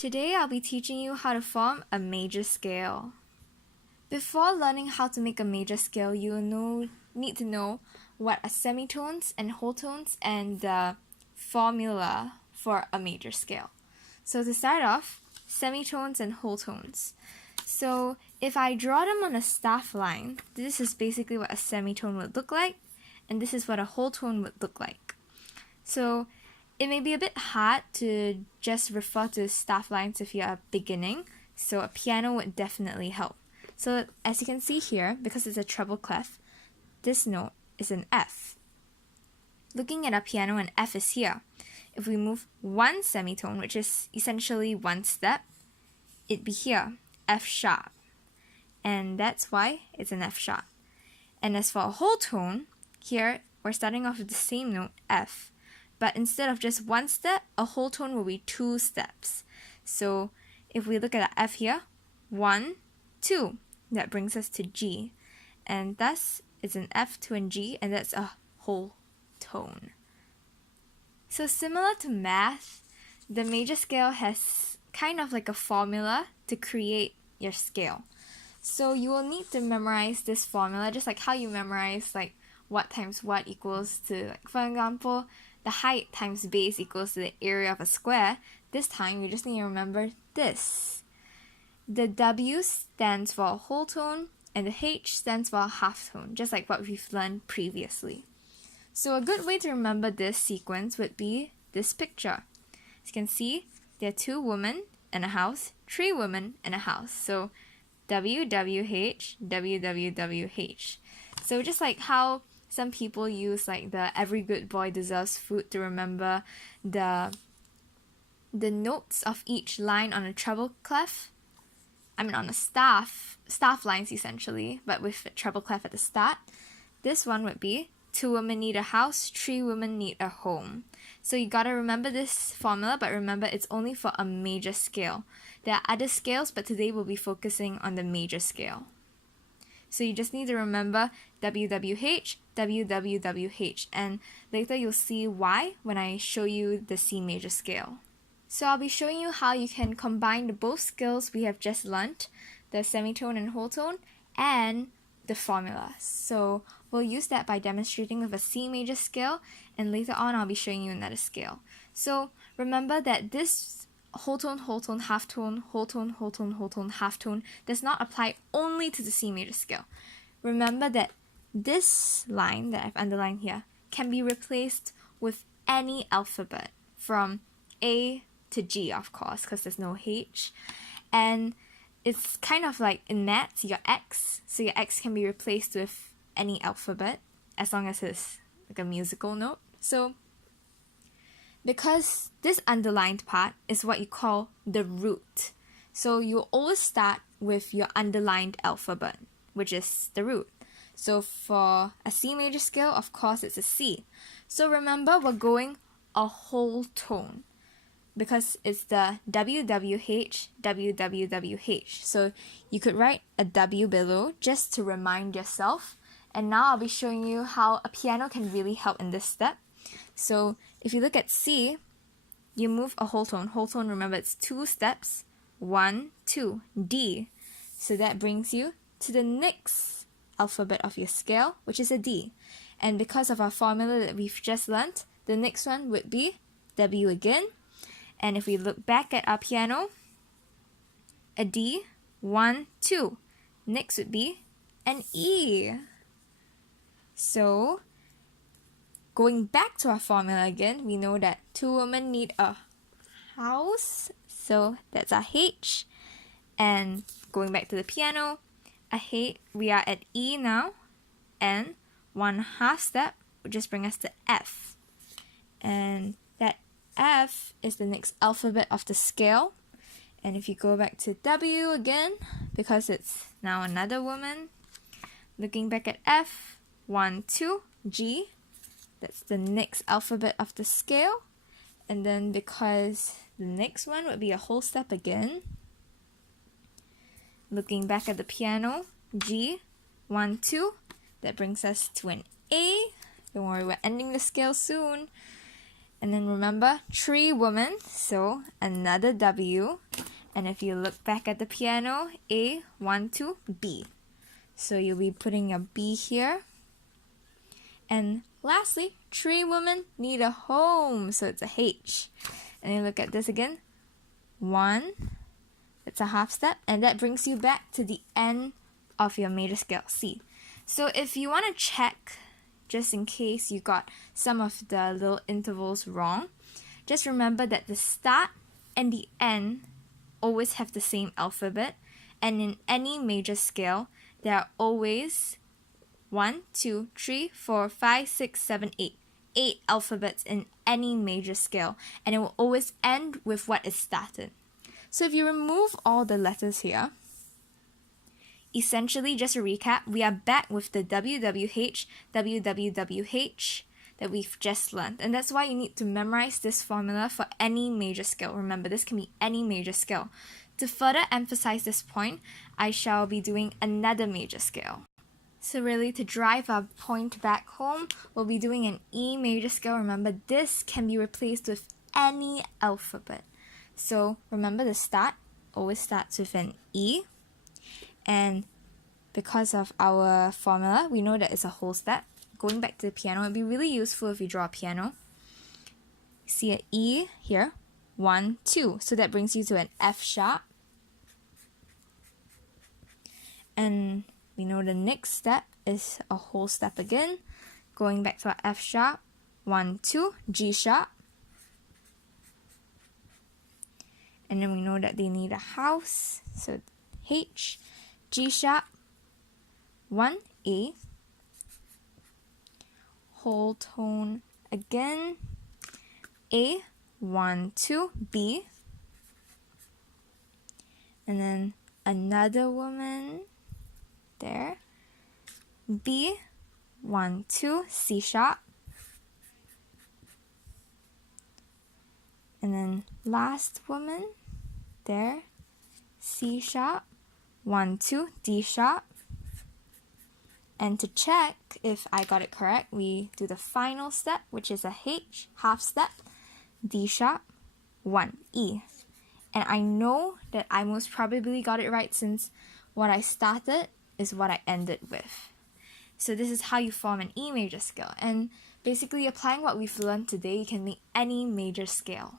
Today I'll be teaching you how to form a major scale. Before learning how to make a major scale, you will need to know what are semitones and whole tones and the formula for a major scale. So to start off, semitones and whole tones. So if I draw them on a staff line, this is basically what a semitone would look like, and this is what a whole tone would look like. So it may be a bit hard to just refer to staff lines if you are beginning, so a piano would definitely help. So as you can see here, because it's a treble clef, this note is an F. Looking at a piano, an F is here. If we move one semitone, which is essentially one step, it'd be here, F sharp. And that's why it's an F sharp. And as for a whole tone, here we're starting off with the same note, F. But instead of just one step, a whole tone will be two steps. So if we look at the F here, 1, 2, that brings us to G. And thus, it's an F to an G, and that's a whole tone. So similar to math, the major scale has kind of like a formula to create your scale. So you will need to memorize this formula, just like how you memorize like what times what equals to, like, for example, the height times base equals to the area of a square. This time, you just need to remember this. The W stands for a whole tone, and the H stands for a half tone, just like what we've learned previously. So a good way to remember this sequence would be this picture. As you can see, there are 2 women in a house, 3 women in a house. So W, W, H, W, W, W, H. So just like how some people use like the every good boy deserves food to remember the notes of each line on a treble clef. I mean on a staff lines essentially, but with a treble clef at the start. This one would be 2 women need a house, 3 women need a home. So you gotta remember this formula, but remember it's only for a major scale. There are other scales, but today we'll be focusing on the major scale. So you just need to remember WWH, WWWH, and later you'll see why when I show you the C major scale. So I'll be showing you how you can combine the both scales we have just learnt, the semitone and whole tone, and the formula. So we'll use that by demonstrating with a C major scale, and later on I'll be showing you another scale. So remember that this whole tone, half tone, whole tone, half tone does not apply only to the C major scale. Remember that this line that I've underlined here can be replaced with any alphabet from A to G, of course, because there's no H. And it's kind of like in maths, your X. So your X can be replaced with any alphabet as long as it's like a musical note. So because this underlined part is what you call the root. So you always start with your underlined alphabet, which is the root. So for a C major scale, of course, it's a C. So remember, we're going a whole tone because it's the WWH, WWWH. So you could write a W below just to remind yourself. And now I'll be showing you how a piano can really help in this step. So if you look at C, you move a whole tone. Whole tone, remember, it's 2 steps. 1, 2, D. So that brings you to the next alphabet of your scale, which is a D. And because of our formula that we've just learnt, the next one would be W again. And if we look back at our piano, a D, 1, 2. Next would be an E. So going back to our formula again, we know that 2 women need a house, so that's a H. And going back to the piano, we are at E now, and 1 half step would just bring us to F. And that F is the next alphabet of the scale. And if you go back to W again, because it's now another woman, looking back at F, 1, 2, G. That's the next alphabet of the scale. And then because the next one would be a whole step again, looking back at the piano, G, 1, 2, that brings us to an A. Don't worry, we're ending the scale soon. And then remember, tree woman, so another W. And if you look back at the piano, A, 1, 2, B. So you'll be putting a B here. And lastly, tree woman need a home, so it's a H. And then look at this again. 1, it's a half step, and that brings you back to the end of your major scale, C. So if you want to check, just in case you got some of the little intervals wrong, just remember that the start and the end always have the same alphabet, and in any major scale, there are always 1, 2, 3, 4, 5, 6, 7, 8. 8 alphabets in any major scale, and it will always end with what is started. So if you remove all the letters here, essentially, just a recap, we are back with the WWH, WWWH that we've just learned. And that's why you need to memorize this formula for any major scale. Remember, this can be any major scale. To further emphasize this point, I shall be doing another major scale. So really, to drive our point back home, we'll be doing an E major scale. Remember, this can be replaced with any alphabet. So remember, the start always starts with an E. And because of our formula, we know that it's a whole step. Going back to the piano, it'd be really useful if you draw a piano. See an E here, 1, 2. So that brings you to an F sharp. And we know the next step is a whole step again. Going back to our F sharp, 1, 2, G sharp. And then we know that they need a house, so H, G sharp, 1, A, whole tone again, A, 1, 2, B, and then another woman there, B, 1, 2, C sharp, and then last woman there, C sharp, 1, 2, D sharp. And to check if I got it correct, we do the final step, which is a H, half step, D sharp, 1, E. And I know that I most probably got it right since what I started is what I ended with. So this is how you form an E major scale. And basically applying what we've learned today, you can make any major scale.